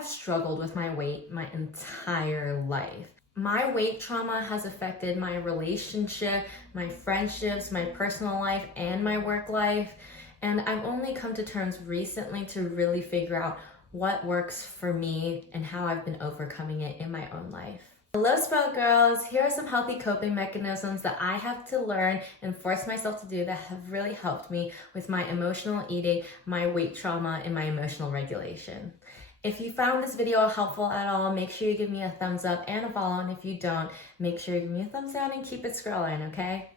have struggled with my weight my entire life. My weight trauma has affected my relationship, my friendships, my personal life, and my work life. And I've only come to terms recently to really figure out what works for me and how I've been overcoming it in my own life. Hello Sprout Girls! Here are some healthy coping mechanisms that I have to learn and force myself to do that have really helped me with my emotional eating, my weight trauma, and my emotional regulation. If you found this video helpful at all, make sure you give me a thumbs up and a follow, and if you don't, make sure you give me a thumbs down and keep it scrolling, okay?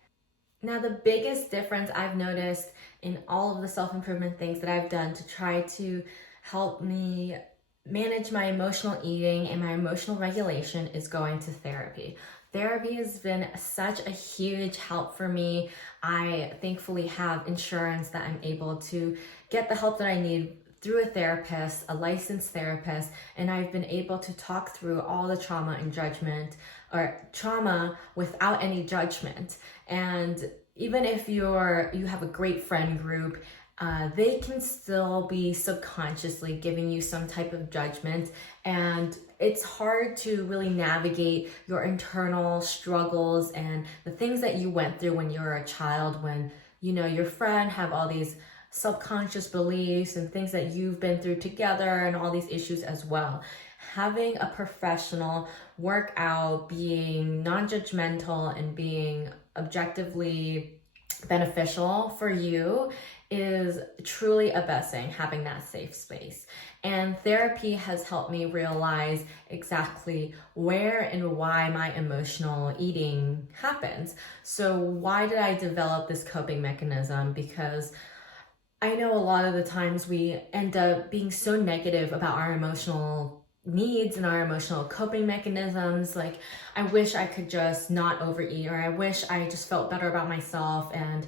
Now, the biggest difference I've noticed in all of the self-improvement things that I've done to try to help me manage my emotional eating and my emotional regulation is going to therapy. Therapy has been such a huge help for me. I thankfully have insurance that I'm able to get the help that I need through a therapist, a licensed therapist, and I've been able to talk through all the trauma and judgment, or trauma without any judgment. And even if you have a great friend group, they can still be subconsciously giving you some type of judgment, and it's hard to really navigate your internal struggles and the things that you went through when you were a child, when your friend have all these subconscious beliefs and things that you've been through together and all these issues as well. Having a professional work out, being non-judgmental and being objectively beneficial for you is truly a blessing, having that safe space. And therapy has helped me realize exactly where and why my emotional eating happens. So why did I develop this coping mechanism? Because I know a lot of the times we end up being so negative about our emotional needs and our emotional coping mechanisms. Like, I wish I could just not overeat, or I wish I just felt better about myself. And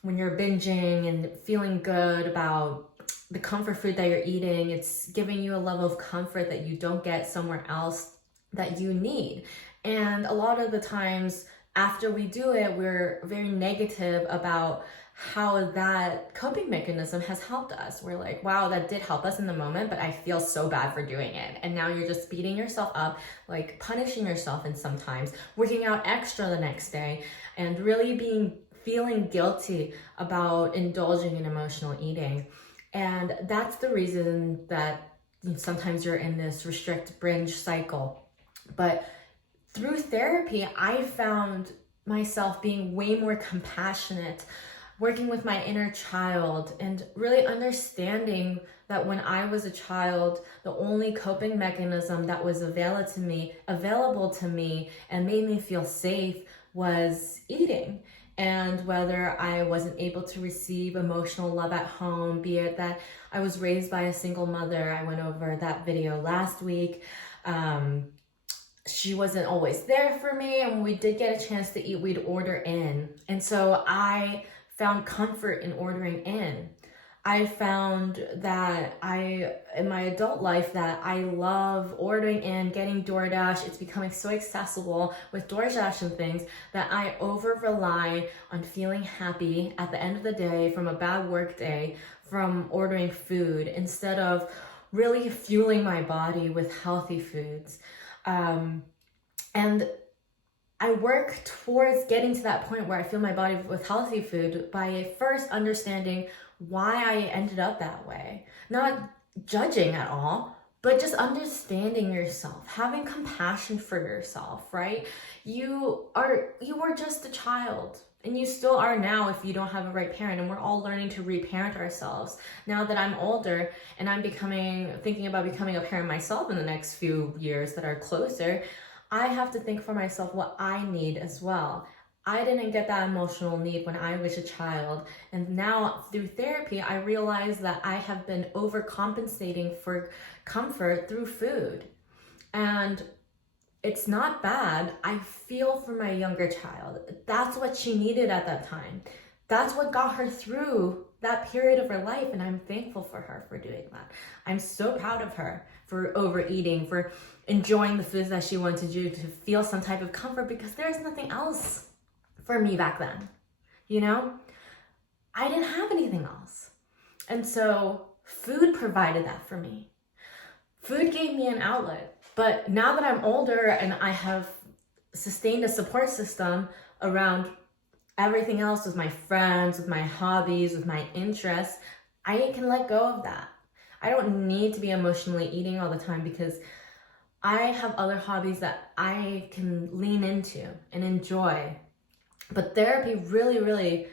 when you're binging and feeling good about the comfort food that you're eating, it's giving you a level of comfort that you don't get somewhere else that you need. And a lot of the times after we do it, we're very negative about how that coping mechanism has helped us. We're like, wow, that did help us in the moment, but I feel so bad for doing it. And now you're just beating yourself up, like punishing yourself, and sometimes working out extra the next day, and really feeling guilty about indulging in emotional eating. And that's the reason that sometimes you're in this restrict binge cycle. But through therapy, I found myself being way more compassionate, working with my inner child, and really understanding that when I was a child, the only coping mechanism that was available to me and made me feel safe was eating. And whether I wasn't able to receive emotional love at home, be it that I was raised by a single mother, I went over that video last week, she wasn't always there for me, and when we did get a chance to eat, we'd order in. And so I found comfort in ordering in. I found that in my adult life, that I love ordering in, getting DoorDash. It's becoming so accessible with DoorDash and things that I over-rely on feeling happy at the end of the day from a bad work day from ordering food, instead of really fueling my body with healthy foods. And I work towards getting to that point where I fuel my body with healthy food by first understanding why I ended up that way. Not judging at all, but just understanding yourself, having compassion for yourself, right? You were just a child, and you still are now if you don't have a right parent, and we're all learning to reparent ourselves. Now that I'm older and I'm thinking about becoming a parent myself in the next few years that are closer, I have to think for myself what I need as well. I didn't get that emotional need when I was a child. And now through therapy, I realize that I have been overcompensating for comfort through food. And it's not bad. I feel for my younger child. That's what she needed at that time. That's what got her through that period of her life, and I'm thankful for her for doing that. I'm so proud of her for overeating, for enjoying the foods that she wanted to do to feel some type of comfort, because there's nothing else for me back then. I didn't have anything else. And so food provided that for me. Food gave me an outlet. But now that I'm older and I have sustained a support system around everything else, with my friends, with my hobbies, with my interests, I can let go of that. I don't need to be emotionally eating all the time because I have other hobbies that I can lean into and enjoy. But therapy really, really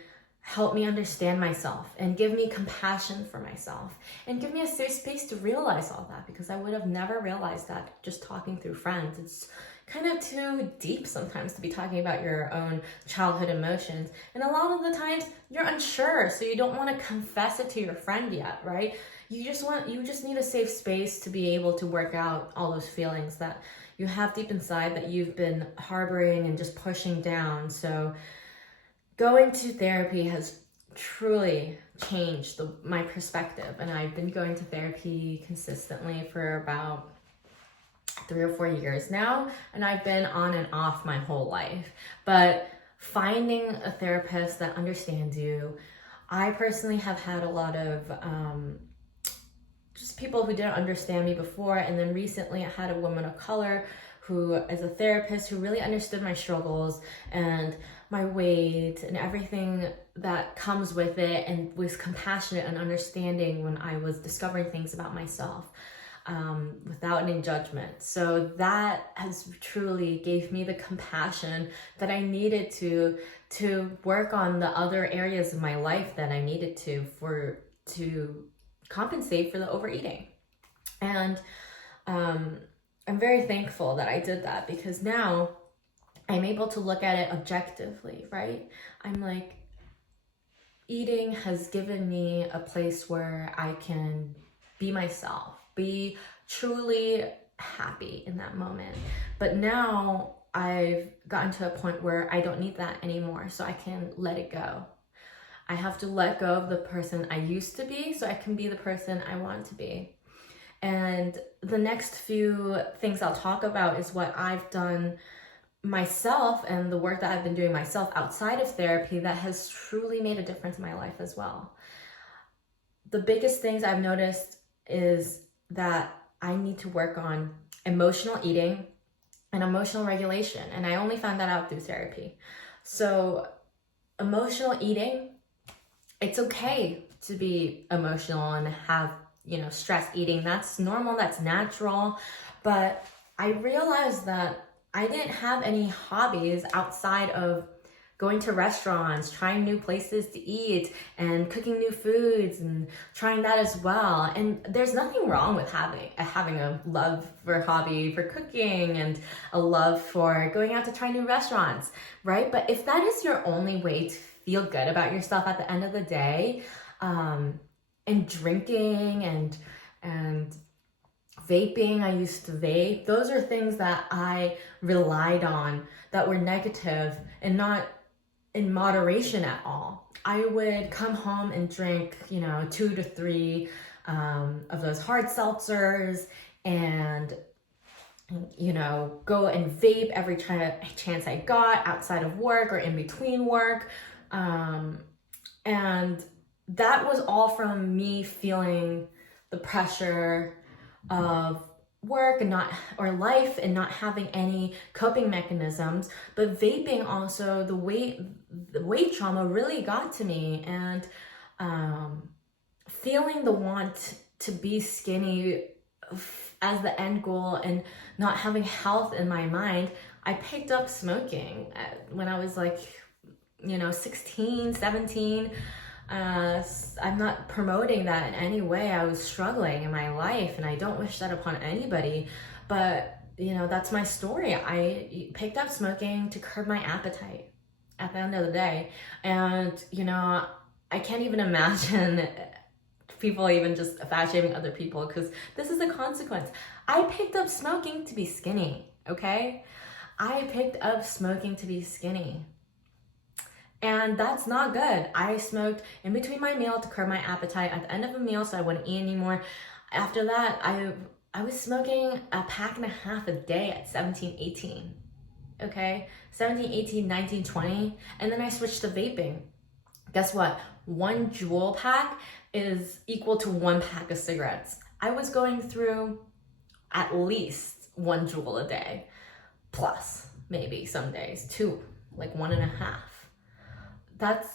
helped me understand myself and give me compassion for myself and give me a safe space to realize all that, because I would have never realized that just talking through friends. It's kind of too deep sometimes to be talking about your own childhood emotions. And a lot of the times you're unsure, so you don't want to confess it to your friend yet, right? You just need a safe space to be able to work out all those feelings that you have deep inside that you've been harboring and just pushing down. So going to therapy has truly changed my perspective, and I've been going to therapy consistently for about 3 or 4 years now, and I've been on and off my whole life. But finding a therapist that understands you, I personally have had a lot of just people who didn't understand me before, and then recently I had a woman of color who is a therapist who really understood my struggles and my weight and everything that comes with it, and was compassionate and understanding when I was discovering things about myself without any judgment. So that has truly gave me the compassion that I needed to work on the other areas of my life that I needed to compensate for the overeating. And I'm very thankful that I did that, because now I'm able to look at it objectively, right? I'm like, eating has given me a place where I can be myself, be truly happy in that moment. But now I've gotten to a point where I don't need that anymore, so I can let it go. I have to let go of the person I used to be so I can be the person I want to be. And the next few things I'll talk about is what I've done myself and the work that I've been doing myself outside of therapy that has truly made a difference in my life as well. The biggest things I've noticed is that I need to work on emotional eating and emotional regulation. And I only found that out through therapy. So emotional eating, it's okay to be emotional and have, stress eating. That's normal, that's natural. But I realized that I didn't have any hobbies outside of going to restaurants, trying new places to eat, and cooking new foods and trying that as well. And there's nothing wrong with having a love for hobby for cooking and a love for going out to try new restaurants, right? But if that is your only way to feel good about yourself at the end of the day, and drinking and vaping, I used to vape. Those are things that I relied on that were negative and not in moderation at all. I would come home and drink, 2 to 3 of those hard seltzers and, go and vape every chance I got outside of work or in between work. And that was all from me feeling the pressure of work or life and not having any coping mechanisms. But vaping also, the weight trauma really got to me, and feeling the want to be skinny as the end goal and not having health in my mind, I picked up smoking when I was 16, 17. I'm not promoting that in any way. I was struggling in my life, and I don't wish that upon anybody, but that's my story. I picked up smoking to curb my appetite at the end of the day. And I can't even imagine people even just fat shaming other people, because this is a consequence. I picked up smoking to be skinny, okay? I picked up smoking to be skinny. And that's not good. I smoked in between my meal to curb my appetite at the end of a meal so I wouldn't eat anymore. After that, I was smoking a pack and a half a day at 17, 18. Okay? 17, 18, 19, 20. And then I switched to vaping. Guess what? 1 Juul pack is equal to 1 pack of cigarettes. I was going through at least 1 joule a day, plus maybe some days 2, like 1.5. That's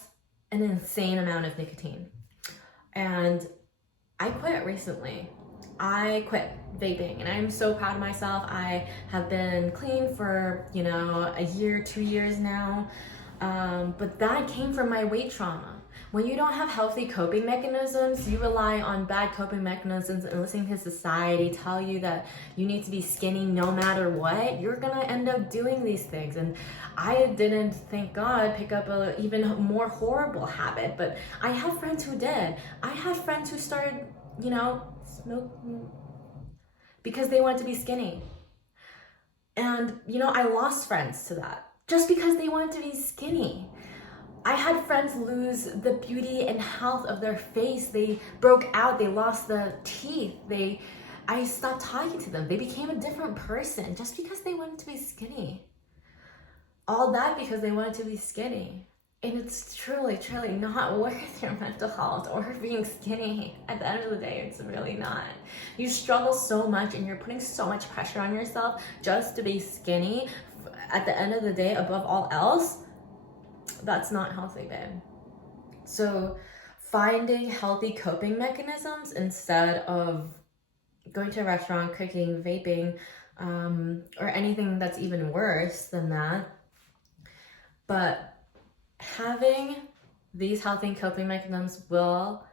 an insane amount of nicotine. And I quit recently. I quit vaping, and I'm so proud of myself. I have been clean for, a year, 2 years now. But that came from my weight trauma. When you don't have healthy coping mechanisms, you rely on bad coping mechanisms and listening to society tell you that you need to be skinny no matter what, you're gonna end up doing these things. And I didn't, thank God, pick up a even more horrible habit, but I have friends who did. I had friends who started, smoking because they wanted to be skinny. And, I lost friends to that just because they wanted to be skinny. I had friends lose the beauty and health of their face. They broke out, they lost the teeth. I stopped talking to them. They became a different person just because they wanted to be skinny. All that because they wanted to be skinny. And it's truly, truly not worth your mental health or being skinny. At the end of the day, it's really not. You struggle so much and you're putting so much pressure on yourself just to be skinny. At the end of the day, above all else, that's not healthy, babe. So finding healthy coping mechanisms instead of going to a restaurant, cooking, vaping, or anything that's even worse than that. But having these healthy coping mechanisms will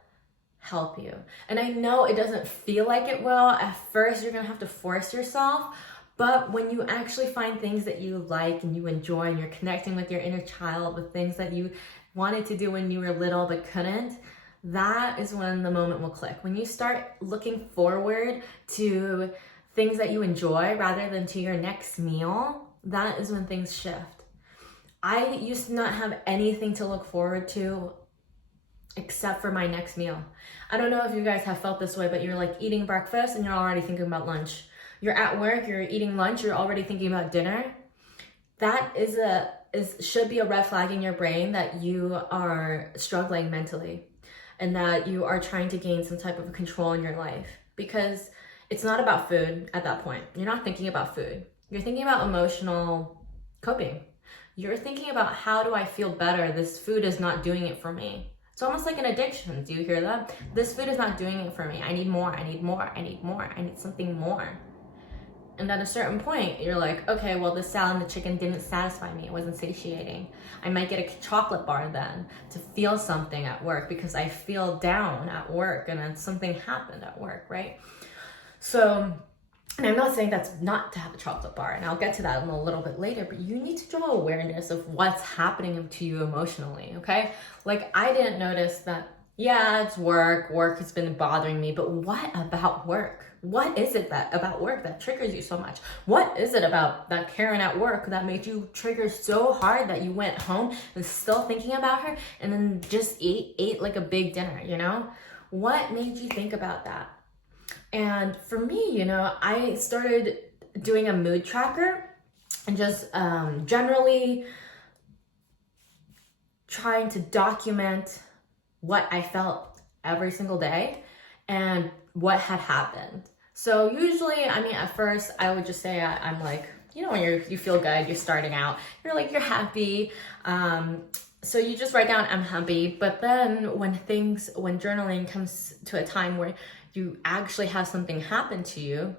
help you. And I know it doesn't feel like it will. At first, you're gonna have to force yourself. But when you actually find things that you like and you enjoy and you're connecting with your inner child, with things that you wanted to do when you were little but couldn't, that is when the moment will click. When you start looking forward to things that you enjoy rather than to your next meal, that is when things shift. I used to not have anything to look forward to except for my next meal. I don't know if you guys have felt this way, but you're like eating breakfast and you're already thinking about lunch. You're at work, you're eating lunch, you're already thinking about dinner. That should be a red flag in your brain that you are struggling mentally and that you are trying to gain some type of control in your life, because it's not about food at that point. You're not thinking about food. You're thinking about emotional coping. You're thinking about, how do I feel better? This food is not doing it for me. It's almost like an addiction. Do you hear that? This food is not doing it for me. I need more, I need more, I need more, I need something more. And at a certain point, you're like, okay, well, the salad and the chicken didn't satisfy me. It wasn't satiating. I might get a chocolate bar then to feel something at work because I feel down at work and then something happened at work, right? So, and I'm not saying that's not to have a chocolate bar, and I'll get to that in a little bit later, but you need to draw awareness of what's happening to you emotionally, okay? Like, I didn't notice that, yeah, it's work has been bothering me, but what about work? What is it about work that triggers you so much? What is it about that Karen at work that made you trigger so hard that you went home and still thinking about her and then just ate like a big dinner, What made you think about that? And for me, I started doing a mood tracker and just generally trying to document what I felt every single day and what had happened. So usually, at first I would just say I'm like, when you feel good, you're starting out, you're happy. So you just write down, I'm happy. But then when journaling comes to a time where you actually have something happen to you,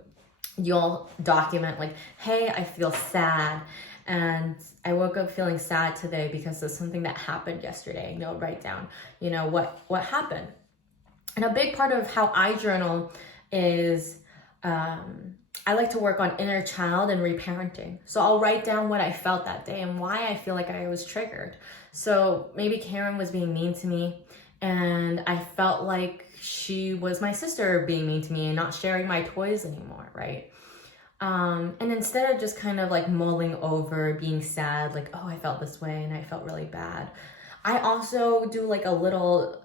you'll document like, hey, I feel sad. And I woke up feeling sad today because of something that happened yesterday. And you'll write down, what happened. And a big part of how I journal is I like to work on inner child and reparenting. So I'll write down what I felt that day and why I feel like I was triggered. So maybe Karen was being mean to me and I felt like she was my sister being mean to me and not sharing my toys anymore, right? And instead of just kind of like mulling over being sad, like, oh, I felt this way and I felt really bad, I also do like a little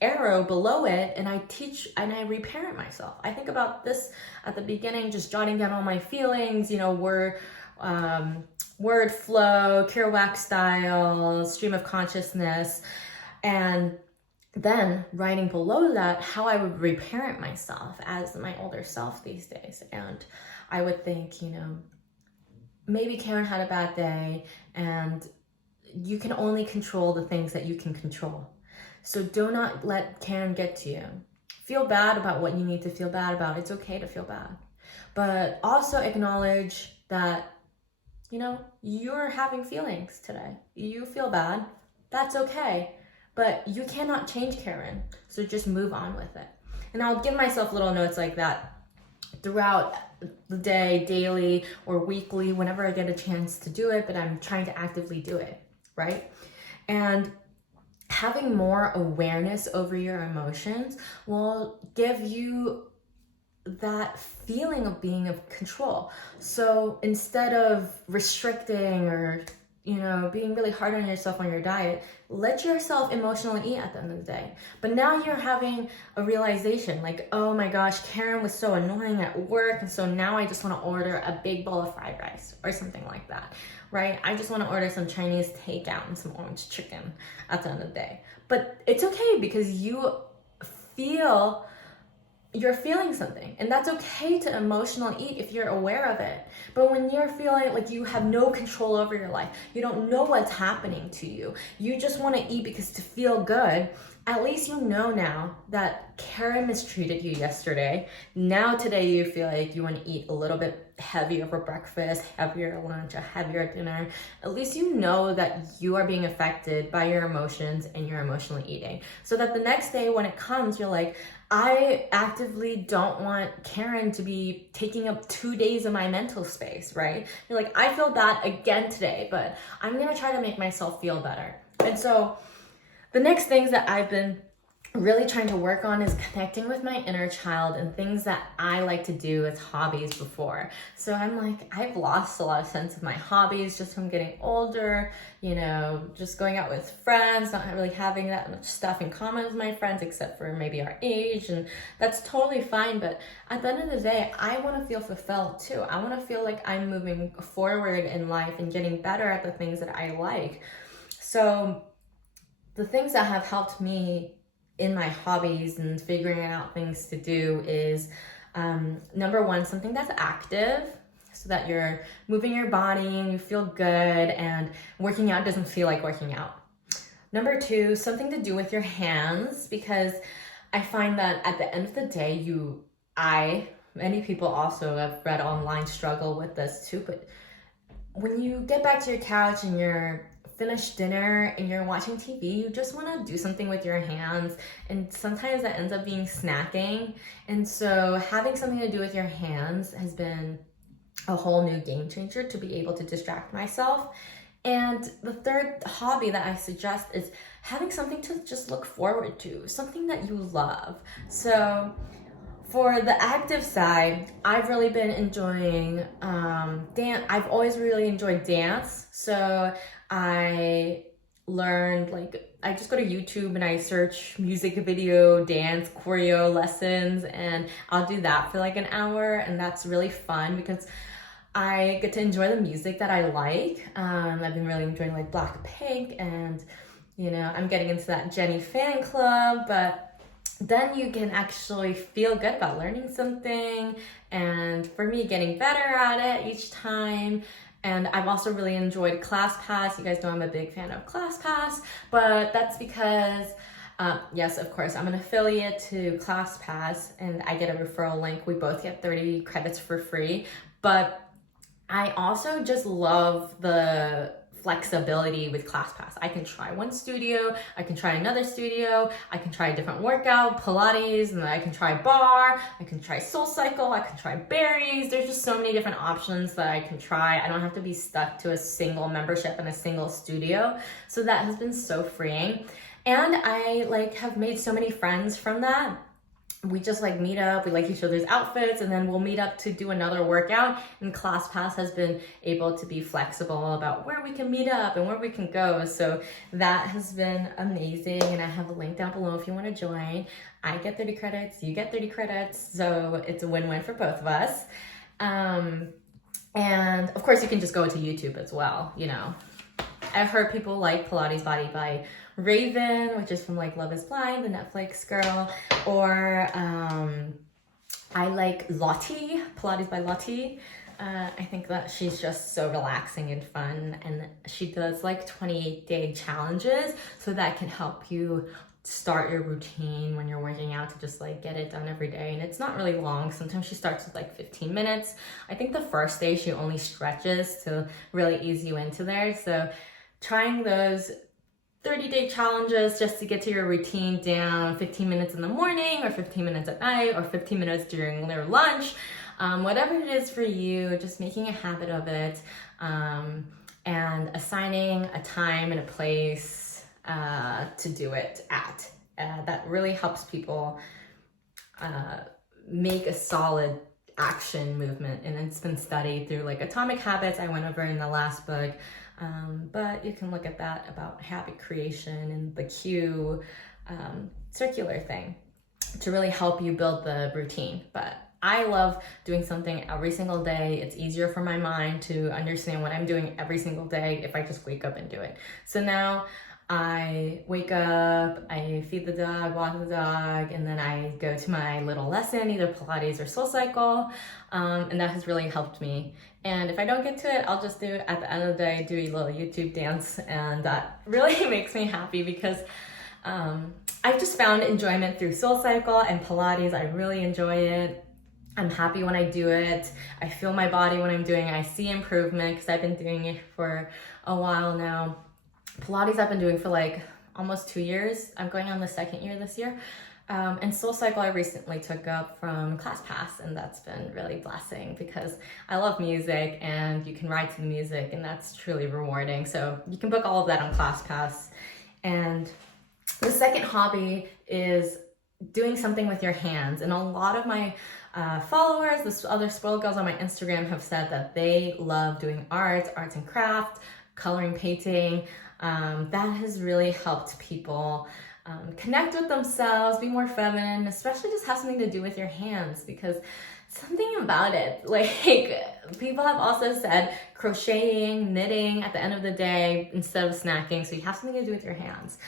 arrow below it and I teach and I reparent myself. I think about this at the beginning, just jotting down all my feelings, word flow, Kerouac style, stream of consciousness. And then writing below that how I would reparent myself as my older self these days. And I would think, maybe Karen had a bad day, and you can only control the things that you can control. So do not let Karen get to you. Feel bad about what you need to feel bad about. It's okay to feel bad. But also acknowledge that, you're having feelings today. You feel bad. That's okay. But you cannot change Karen. So just move on with it. And I'll give myself little notes like that throughout the day, daily or weekly, whenever I get a chance to do it, but I'm trying to actively do it, right? And having more awareness over your emotions will give you that feeling of being in control. So instead of restricting or being really hard on yourself on your diet, let yourself emotionally eat at the end of the day. But now you're having a realization like, oh my gosh, Karen was so annoying at work, and so now I just want to order a big bowl of fried rice or something like that, right? I just want to order some Chinese takeout and some orange chicken at the end of the day. But it's okay because you're feeling something, and that's okay to emotionally eat if you're aware of it. But when you're feeling like you have no control over your life, you don't know what's happening to you, you just want to eat because to feel good, at least you know now that Karen mistreated you yesterday. Now today you feel like you want to eat a little bit heavier for breakfast, heavier lunch, a heavier dinner. At least you know that you are being affected by your emotions and you're emotionally eating. So that the next day when it comes, you're like, I actively don't want Karen to be taking up 2 days of my mental space, right? You're like, I feel bad again today, but I'm gonna try to make myself feel better. And so the next things that I've been really trying to work on is connecting with my inner child and things that I like to do as hobbies before. So I'm like, I've lost a lot of sense of my hobbies just from getting older, just going out with friends, not really having that much stuff in common with my friends except for maybe our age, and that's totally fine. But at the end of the day, I want to feel fulfilled too. I want to feel like I'm moving forward in life and getting better at the things that I like. So the things that have helped me in my hobbies and figuring out things to do is number one, something that's active so that you're moving your body and you feel good and working out doesn't feel like working out. Number two, something to do with your hands, because I find that at the end of the day, many people also have read online struggle with this too, but when you get back to your couch and you're finished dinner and you're watching TV, you just want to do something with your hands, and sometimes that ends up being snacking. And so having something to do with your hands has been a whole new game changer to be able to distract myself. And the third hobby that I suggest is having something to just look forward to, something that you love. So for the active side, I've really been enjoying dance. I've always really enjoyed dance. So I learned, I just go to YouTube and I search music video, dance, choreo lessons, and I'll do that for an hour. And that's really fun because I get to enjoy the music that I like. I've been really enjoying Blackpink, and I'm getting into that Jennie fan club, but then you can actually feel good about learning something, and for me, getting better at it each time. And I've also really enjoyed ClassPass. You guys know I'm a big fan of ClassPass, but that's because, yes, of course, I'm an affiliate to ClassPass and I get a referral link. We both get 30 credits for free, but I also just love the flexibility with ClassPass. I can try one studio, I can try another studio, I can try a different workout, Pilates, and then I can try bar, I can try SoulCycle, I can try berries. There's just so many different options that I can try. I don't have to be stuck to a single membership in a single studio. So that has been so freeing. And I have made so many friends from that. We just meet up, we like each other's outfits, and then we'll meet up to do another workout. And ClassPass has been able to be flexible about where we can meet up and where we can go. So that has been amazing. And I have a link down below if you want to join. I get 30 credits, you get 30 credits. So it's a win-win for both of us. And of course you can just go to YouTube as well. I've heard people like Pilates Body by Raven, which is from like Love is Blind, the Netflix girl, or I like Lottie, Pilates by Lottie. I think that she's just so relaxing and fun, and she does like 28-day challenges, so that can help you start your routine when you're working out to just like get it done every day. And it's not really long. Sometimes she starts with like 15 minutes. I think the first day she only stretches to really ease you into there. So trying those 30-day challenges just to get to your routine down, 15 minutes in the morning or 15 minutes at night or 15 minutes during their lunch, whatever it is for you, just making a habit of it, and assigning a time and a place to do it at. That really helps people make a solid action movement, and it's been studied through like Atomic Habits I went over in the last book, but you can look at that about habit creation and the cue circular thing to really help you build the routine. But I love doing something every single day. It's easier for my mind to understand what I'm doing every single day if I just wake up and do it. So now I wake up, I feed the dog, walk the dog, and then I go to my little lesson, either Pilates or SoulCycle, and that has really helped me. And if I don't get to it, I'll just do it at the end of the day, do a little YouTube dance, and that really makes me happy because I've just found enjoyment through SoulCycle and Pilates. I really enjoy it. I'm happy when I do it. I feel my body when I'm doing it. I see improvement because I've been doing it for a while now. Pilates I've been doing for like almost 2 years. I'm going on the second year this year. And SoulCycle I recently took up from ClassPass, and that's been really blessing because I love music and you can ride to the music, and that's truly rewarding. So you can book all of that on ClassPass. And the second hobby is doing something with your hands. And a lot of my followers, the other spoiled girls on my Instagram, have said that they love doing arts and craft, coloring, painting. That has really helped people connect with themselves, be more feminine, especially just have something to do with your hands, because something about it, like people have also said crocheting, knitting at the end of the day instead of snacking, so you have something to do with your hands.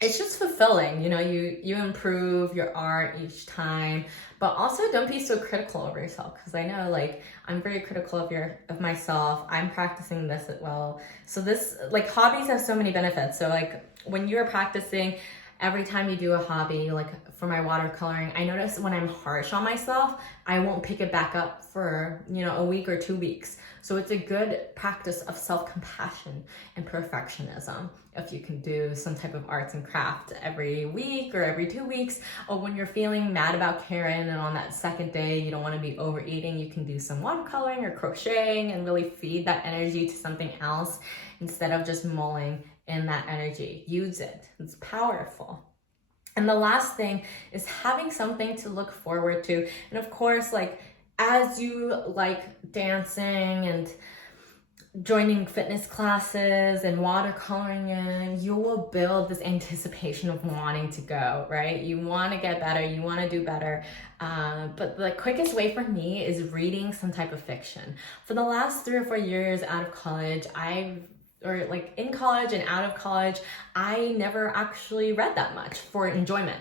It's just fulfilling, you know, you improve your art each time, but also don't be so critical of yourself, because I know like I'm very critical of myself. I'm practicing this as well. So this, like, hobbies have so many benefits. So like when you're practicing, every time you do a hobby, like for my watercoloring, I notice when I'm harsh on myself, I won't pick it back up for, you know, a week or 2 weeks. So it's a good practice of self-compassion and perfectionism if you can do some type of arts and craft every week or every 2 weeks. Or when you're feeling mad about Karen and on that second day you don't want to be overeating, you can do some watercoloring or crocheting and really feed that energy to something else instead of just mulling in that energy. Use it. It's powerful. And the last thing is having something to look forward to. And of course, like, as you like dancing and joining fitness classes and watercoloring in, you will build this anticipation of wanting to go, right? You want to get better, you want to do better. But the quickest way for me is reading some type of fiction. For the last 3 or 4 years out of college, in college and out of college, I never actually read that much for enjoyment.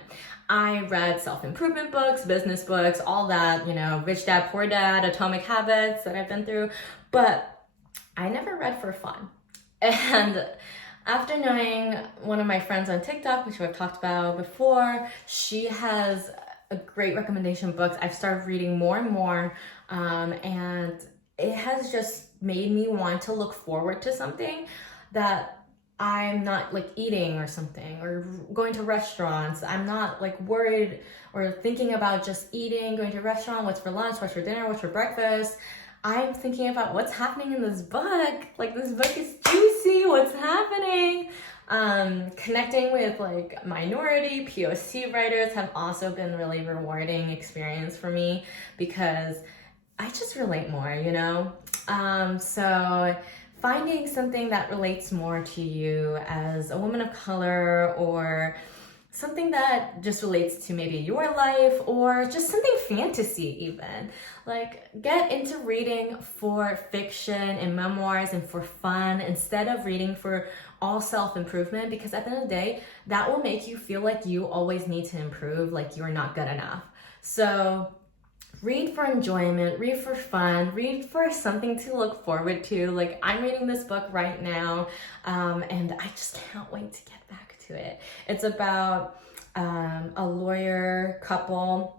I read self-improvement books, business books, all that, you know, Rich Dad, Poor Dad, Atomic Habits that I've been through, but I never read for fun. And after knowing one of my friends on TikTok, which I've talked about before, she has a great recommendation of books. I've started reading more and more, and it has just made me want to look forward to something that I'm not like eating or something, or going to restaurants. I'm not like worried or thinking about just eating, going to a restaurant, what's for lunch, what's for dinner, what's for breakfast. I'm thinking about what's happening in this book. Like, this book is juicy, what's happening? Connecting with like minority POC writers have also been really rewarding experience for me, because I just relate more, you know? So finding something that relates more to you as a woman of color, or something that just relates to maybe your life or just something fantasy even. Like, get into reading for fiction and memoirs and for fun instead of reading for all self-improvement, because at the end of the day, that will make you feel like you always need to improve, like you're not good enough. So read for enjoyment, read for fun, read for something to look forward to. Like, I'm reading this book right now, and I just can't wait to get back to it. It's about a lawyer couple.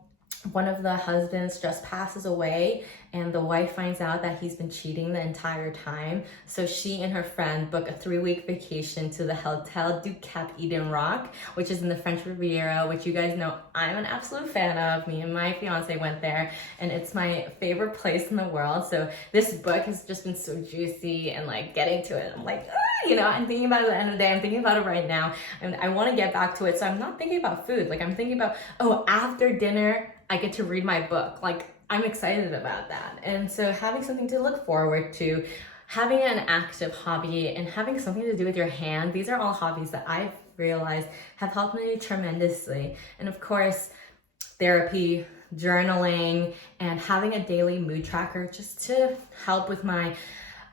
One of the husbands just passes away, and the wife finds out that he's been cheating the entire time. So she and her friend book a 3-week vacation to the Hotel du Cap Eden Rock, which is in the French Riviera, which you guys know I'm an absolute fan of. Me and my fiance went there, and it's my favorite place in the world. So this book has just been so juicy, and like getting to it, I'm like, you know, I'm thinking about it at the end of the day. I'm thinking about it right now, and I want to get back to it. So I'm not thinking about food. Like, I'm thinking about, oh, after dinner, I get to read my book. Like, I'm excited about that. And so having something to look forward to, having an active hobby, and having something to do with your hand, these are all hobbies that I've realized have helped me tremendously. And of course, therapy, journaling, and having a daily mood tracker just to help with my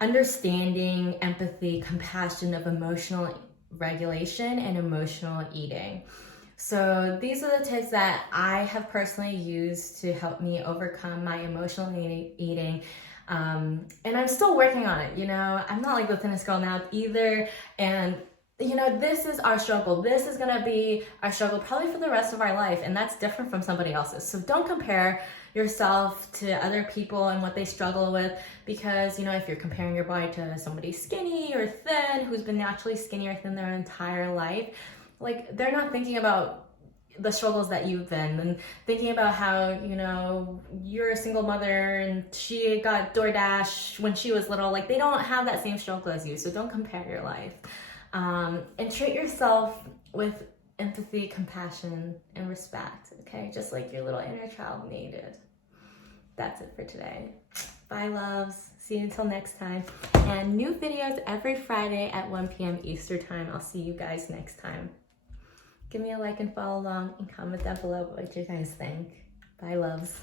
understanding, empathy, compassion of emotional regulation and emotional eating. So these are the tips that I have personally used to help me overcome my emotional eating. And I'm still working on it, you know. I'm not like the thinnest girl now either. And, you know, this is our struggle. This is going to be our struggle probably for the rest of our life. And that's different from somebody else's. So don't compare yourself to other people and what they struggle with, because, you know, if you're comparing your body to somebody skinny or thin who's been naturally skinny or thin their entire life, like, they're not thinking about the struggles that you've been, and thinking about how, you know, you're a single mother and she got DoorDash when she was little. Like, they don't have that same struggle as you. So don't compare your life. And treat yourself with empathy, compassion, and respect, okay? Just like your little inner child needed. That's it for today. Bye, loves. See you until next time. And new videos every Friday at 1 p.m. Eastern time. I'll see you guys next time. Give me a like and follow along, and comment down below what you guys think. Bye, loves.